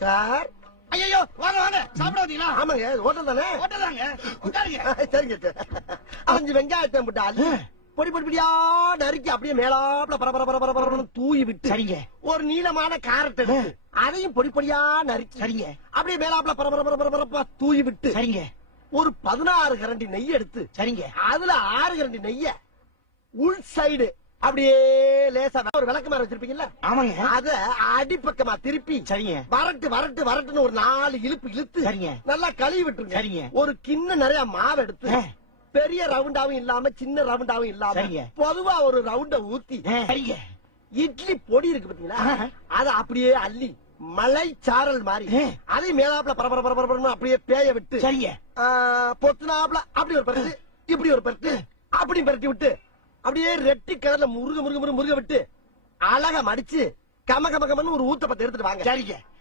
Sir. ஐயோ வாங்க வாங்க சாப்பிட வந்தீங்களா? ஆமாங்க, ஹோட்டல் தானே. ஹோட்டல் தாங்க, உட்காருங்க. சரிங்க சார். 5 வெங்காயத்தை போட்டு அள்ளி பொடி பொடி பொடியா நறுக்கி அப்படியே மேலாப்ல பரபரன்னு தூவி விட்டு, சரிங்க. ஒரு நீளமான கேரட் எடுத்து அதையும் பொடி பொடியா நறுக்கி, சரிங்க. அப்படியே மேலாப்ல பரபரப்பா தூவி விட்டு, சரிங்க. ஒரு 16 கரண்டி நெய் எடுத்து, சரிங்க. அதுல 6 கரண்டி நெய்ய உள் சைடு அப்படியே லேசா ஒரு விளக்குமாறு வச்சிருப்பீங்கல்ல, ஆமாங்க. அத அடிப்பக்கமா திருப்பி, சரிங்க. வரட்டுன்னு ஒரு 4 இழுப்பு இழுத்து, சரிங்க. நல்லா கழுவி விட்டுருங்க. சரிங்க. ஒரு கிண்ண நிறைய மாவு எடுத்து, பெரிய ரவுண்டாவும் இல்லாம சின்ன ரவுண்டாவும் இல்லாம, சரிங்க. பொதுவா ஒரு ரவுண்ட ஊத்தி, சரிங்க. இட்லி பொடி இருக்கு பாத்தீங்களா, அத அப்படியே அள்ளி மலை சாரல் மாதிரி அதை மேலாப்ல பரபரன்னு அப்படியே பேய விட்டு, சரிங்க. பொத்துனாப்ல அப்படி ஒரு பரட்டு, இப்படி ஒரு பரட்டு, அப்படி பரட்டி விட்டு, அப்படியே ரெட்டி கலர்ல முருக விட்டு அழகா மடிச்சு கம கமன்னு ஒரு ஊத்தப்பத்தை எடுத்துட்டு வாங்க. சரிங்க.